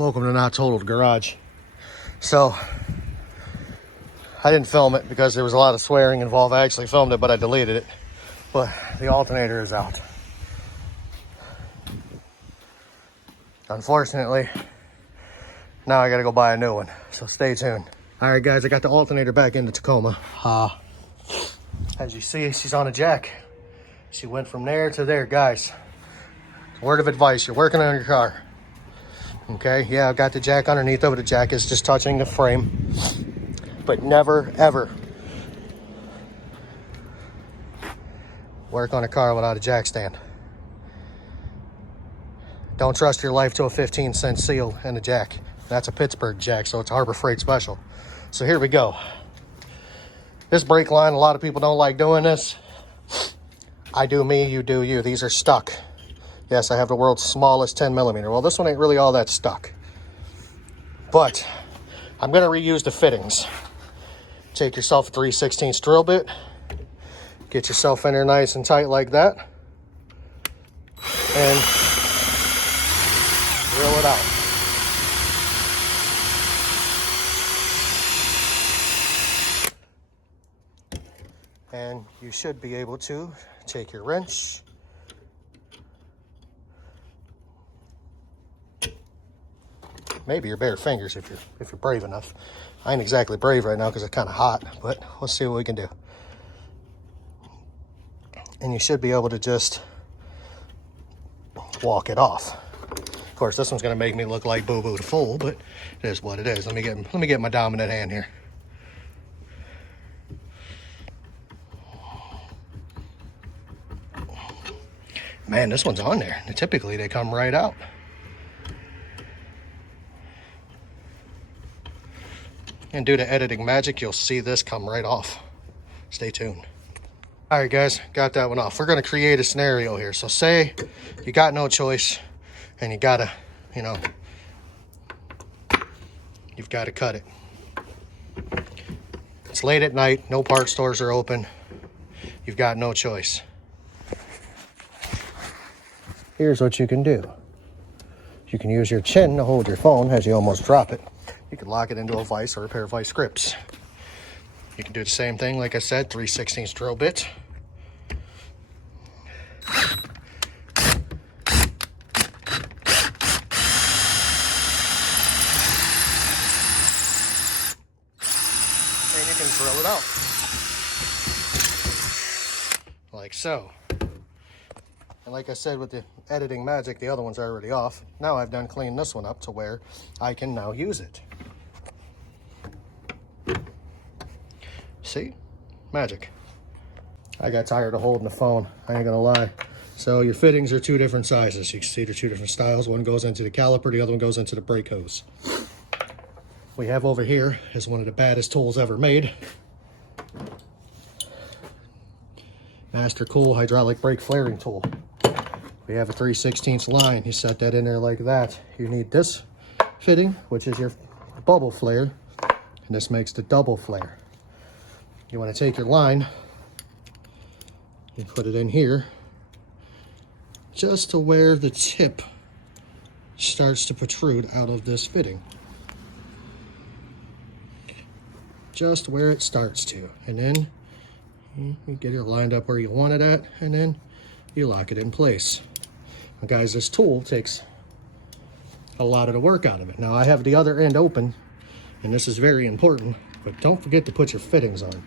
welcome to Not Totaled Garage. So, I didn't film it because there was a lot of swearing involved. I actually filmed it, but I deleted it. But the alternator is out. Unfortunately, now I gotta go buy a new one, so stay tuned. All right, guys, I got the alternator back into Tacoma. As you see, she's on a jack. She went from there to there, guys. Word of advice, you're working on your car. Okay, yeah, I've got the jack underneath of it. The jack is just touching the frame. But never, ever work on a car without a jack stand. Don't trust your life to a 15-cent seal and a jack. That's a Pittsburgh jack, so it's Harbor Freight special. So here we go. This brake line, a lot of people don't like doing this. I do me, you do you. These are stuck. Yes, I have the world's smallest 10 millimeter. Well, this one ain't really all that stuck. But I'm gonna reuse the fittings. Take yourself a 3/16 drill bit. Get yourself in there nice and tight like that. And drill it out. And you should be able to take your wrench, maybe your bare fingers if you're brave enough. I ain't exactly brave right now because it's kind of hot, but let's see what we can do. And you should be able to just walk it off. Of course, this one's going to make me look like Boo Boo the Fool, but it is what it is. Let me get my dominant hand here. Man, this one's on there. Typically, they come right out. And due to editing magic, you'll see this come right off. Stay tuned. All right, guys, got that one off. We're going to create a scenario here. So say you got no choice and you gotta, you've got to cut it. It's late at night, no parts stores are open. You've got no choice. Here's what you can do. You can use your chin to hold your phone as you almost drop it. You can lock it into a vise or a pair of vice grips. You can do the same thing, like I said, 3/16 drill bit. And you can drill it out. Like so. And like I said, with the editing magic, the other one's already off. Now I've done cleaned this one up to where I can now use it. See? Magic. I got tired of holding the phone, I ain't gonna lie. So your fittings are two different sizes. You can see they're two different styles. One goes into the caliper, the other one goes into the brake hose. We have over here is one of the baddest tools ever made. Master Cool hydraulic brake flaring tool. We have a 3/16 line. You set that in there like that. You need this fitting, which is your bubble flare, and this makes the double flare. You want to take your line and put it in here just to where the tip starts to protrude out of this fitting. Just where it starts to. And then you get it lined up where you want it at, and then you lock it in place. Now, guys, this tool takes a lot of the work out of it. Now, I have the other end open, and this is very important, but don't forget to put your fittings on.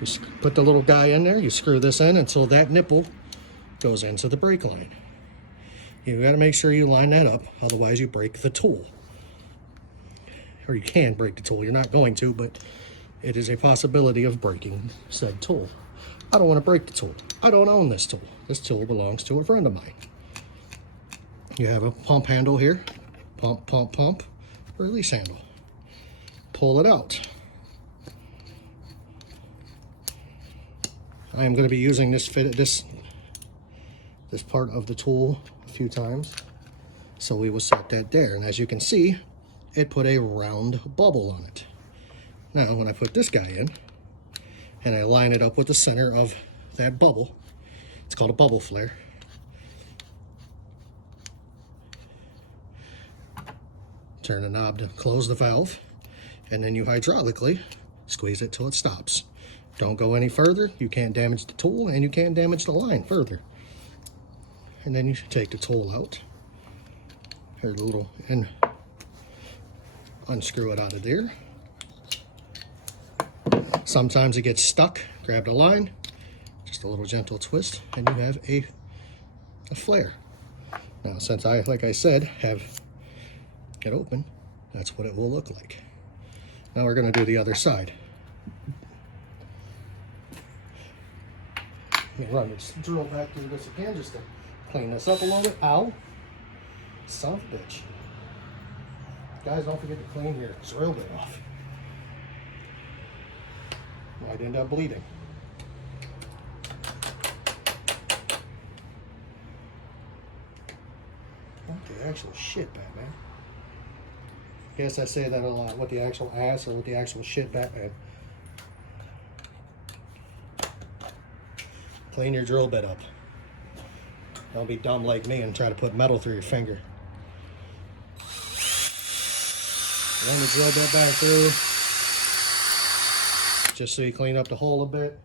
You put the little guy in there, you screw this in until that nipple goes into the brake line. You got to make sure you line that up, otherwise you break the tool. Or you can break the tool. You're not going to, but it is a possibility of breaking said tool. I don't want to break the tool. I don't own this tool. This tool belongs to a friend of mine. You have a pump handle here. Pump, pump, pump. Release handle. Pull it out. I am going to be using this part of the tool a few times. So we will set that there. And as you can see, it put a round bubble on it. Now, when I put this guy in, and I line it up with the center of that bubble, it's called a bubble flare. turn the knob to close the valve, and then you hydraulically squeeze it till it stops. Don't go any further. You can't damage the tool, and you can't damage the line further. And then you take the tool out. Here's a little, and unscrew it out of there. Sometimes it gets stuck. Grab the line, just a little gentle twist, and you have a flare. Now, since I, like I said, have it open, that's what it will look like. Now we're going to do the other side. Let me run this drill back through this again just to clean this up a little bit. Ow! Son of a bitch. Guys, don't forget to clean your drill bit off. Might end up bleeding. What the actual shit, Batman? Guess I say that a lot. What the actual ass or what the actual shit, Batman? Clean your drill bit up. Don't be dumb like me and try to put metal through your finger. Run the drill bit back through, just so you clean up the hole a bit.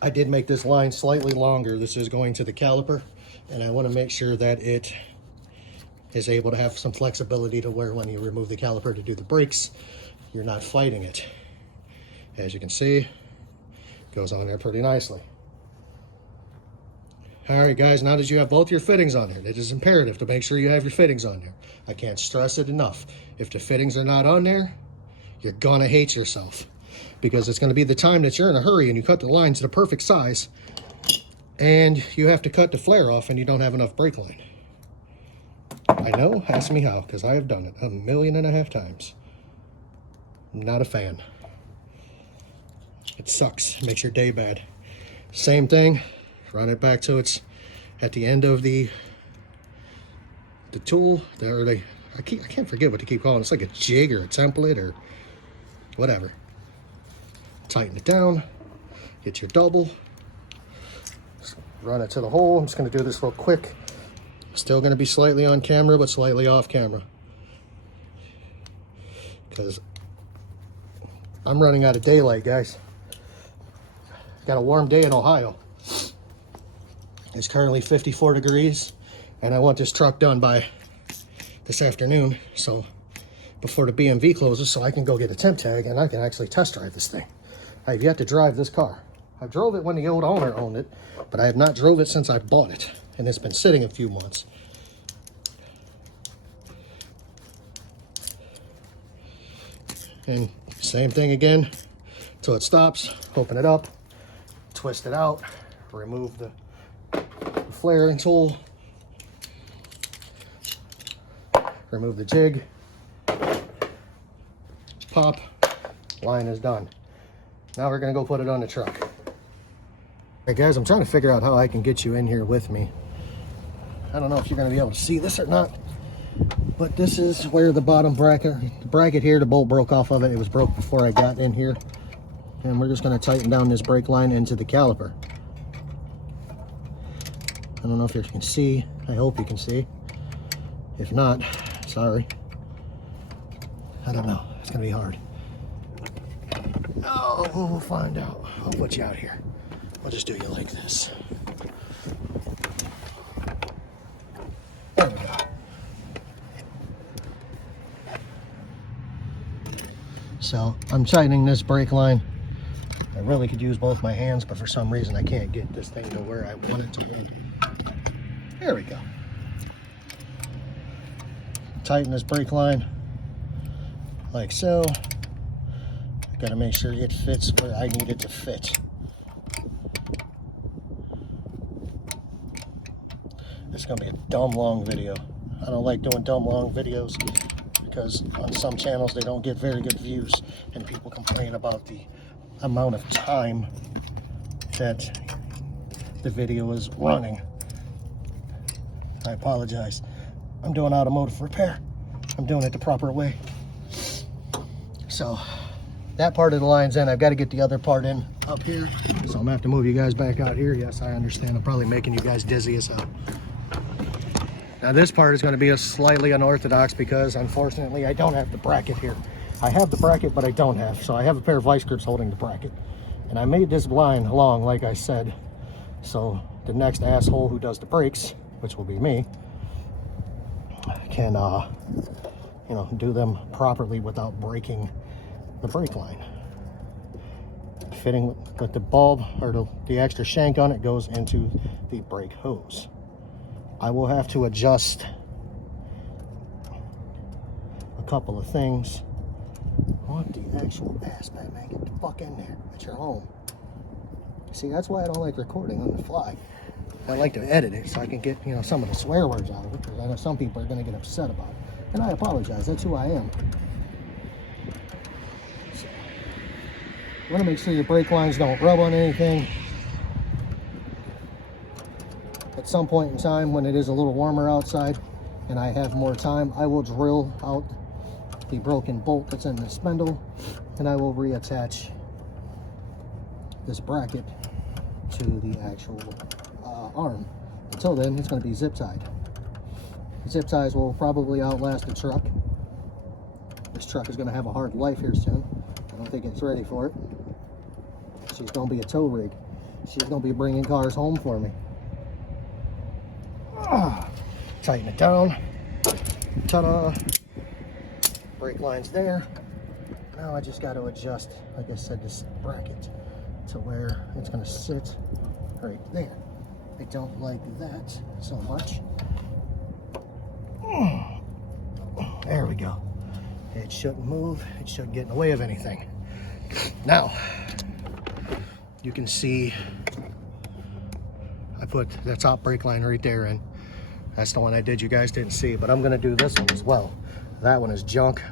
I did make this line slightly longer. This is going to the caliper, and I want to make sure that it is able to have some flexibility to where when you remove the caliper to do the brakes, you're not fighting it. As you can see, it goes on there pretty nicely. All right, guys, now that you have both your fittings on there, it is imperative to make sure you have your fittings on there. I can't stress it enough. If the fittings are not on there, you're gonna hate yourself, because it's gonna be the time that you're in a hurry and you cut the lines to the perfect size and you have to cut the flare off and you don't have enough brake line. I know, ask me how, because I have done it 1.5 million times. I'm not a fan. It sucks, it makes your day bad. Same thing, run it back to its, at the end of the tool, I can't forget what to keep calling it. It's like a jig or a template or whatever. Tighten it down, get your double, run it to the hole. I'm just gonna do this real quick. Still gonna be slightly on camera, but slightly off camera, because I'm running out of daylight, guys. Got a warm day in Ohio. It's currently 54 degrees, and I want this truck done by this afternoon, so before the BMV closes, so I can go get a temp tag and I can actually test drive this thing. I have yet to drive this car. I drove it when the old owner owned it, but I have not drove it since I bought it, and it's been sitting a few months. And same thing again, till it stops. Open it up, twist it out, remove the flaring tool, remove the jig, pop, line is done. Now we're gonna go put it on the truck. Hey guys, I'm trying to figure out how I can get you in here with me. I don't know if you're gonna be able to see this or not, but this is where the bottom bracket here, the bolt broke off of it. It was broke before I got in here. And we're just gonna tighten down this brake line into the caliper. I don't know if you can see. I hope you can see. If not, sorry. I don't know. It's gonna be hard. Oh, we'll find out. I'll put you out here. I'll just do you like this. There we go. So I'm tightening this brake line. I really could use both my hands, but for some reason I can't get this thing to where I want it to be. There we go. Tighten this brake line like so. I gotta make sure it fits where I need it to fit. It's gonna be a dumb long video. I don't like doing dumb long videos because on some channels they don't get very good views and people complain about the amount of time that the video is running. I apologize. I'm doing automotive repair. I'm doing it the proper way. So that part of the line's in. I've got to get the other part in up here. So I'm gonna have to move you guys back out here. Yes, I understand. I'm probably making you guys dizzy as hell. Now this part is going to be a slightly unorthodox because unfortunately I don't have the bracket here. I have the bracket, but I don't have. So I have a pair of vice grips holding the bracket. And I made this blind long, like I said, so the next asshole who does the brakes, which will be me, can, you know, do them properly without breaking the brake line. Fitting with the bulb, or the extra shank on it, goes into the brake hose. I will have to adjust a couple of things. What the actual ass, Batman? Get the fuck in there. It's your home. See, that's why I don't like recording on the fly. I like to edit it so I can get, you know, some of the swear words out of it, because I know some people are going to get upset about it. And I apologize. That's who I am. So, you want to make sure your brake lines don't rub on anything. At some point in time, when it is a little warmer outside and I have more time, I will drill out the broken bolt that's in the spindle, and I will reattach this bracket to the actual arm. Until then, it's going to be zip tied. Zip ties will probably outlast the truck. This truck is going to have a hard life here soon. I don't think it's ready for it. She's going to be a tow rig. She's going to be bringing cars home for me. Tighten it down. Ta-da! Brake line's there. Now I just got to adjust, like I said, this bracket to where it's going to sit right there. I don't like that so much. There we go. It shouldn't move. It shouldn't get in the way of anything. Now, you can see I put the top brake line right there in. That's the one I did. You guys didn't see, but I'm going to do this one as well. That one is junk.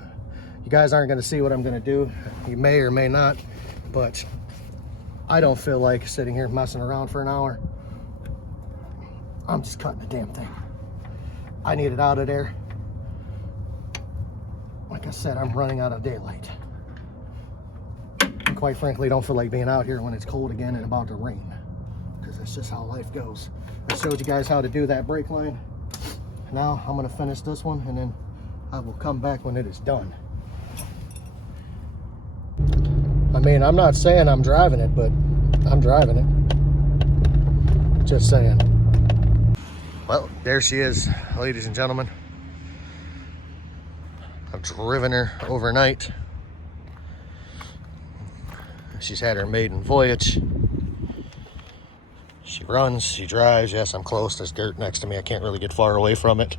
You guys aren't going to see what I'm going to do. You may or may not, but I don't feel like sitting here messing around for an hour. I'm just cutting the damn thing. I need it out of there. Like I said, I'm running out of daylight. And quite frankly, don't feel like being out here when it's cold again and about to rain, because that's just how life goes. I showed you guys how to do that brake line. Now I'm going to finish this one, and then I will come back when it is done. I mean, I'm not saying I'm driving it, but I'm driving it. Just saying. Well, there she is, ladies and gentlemen. I've driven her overnight. She's had her maiden voyage. She runs, she drives. Yes, I'm close. There's dirt next to me. I can't really get far away from it.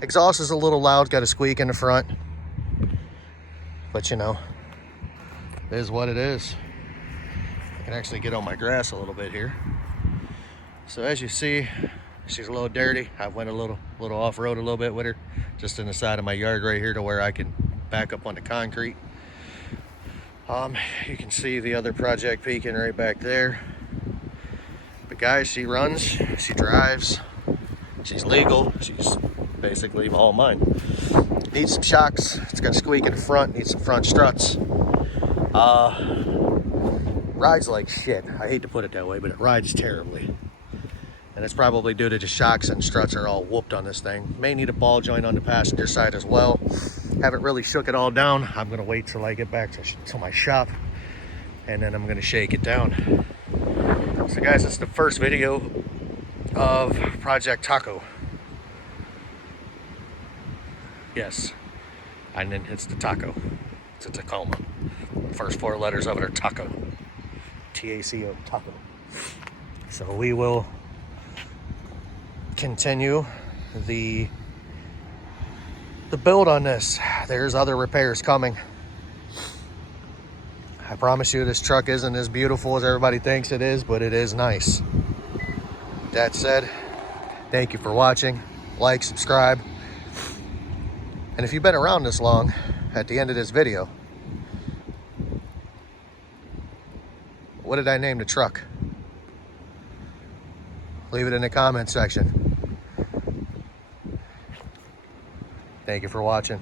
Exhaust is a little loud, got a squeak in the front. But you know, it is what it is. I can actually get on my grass a little bit here. So as you see, she's a little dirty. I went a little off-road a little bit with her, just in the side of my yard right here to where I can back up on the concrete. You can see the other project peeking right back there. But guys, she runs, she drives, she's legal, she's basically all mine. Needs some shocks, it's got a squeak in the front, needs some front struts. Rides like shit. I hate to put it that way, but it rides terribly. And it's probably due to the shocks and struts are all whooped on this thing. May need a ball joint on the passenger side as well. Haven't really shook it all down. I'm gonna wait till I get back to my shop, and then I'm gonna shake it down. So guys, it's the first video of Project Taco. Yes, and then it's the Taco. It's a Tacoma. First four letters of it are Taco. T-A-C-O, Taco. So we will continue the build on this. There's other repairs coming. I promise you this truck isn't as beautiful as everybody thinks it is, but it is nice. That said, thank you for watching. Like, subscribe. And if you've been around this long, at the end of this video, what did I name the truck? Leave it in the comment section. Thank you for watching.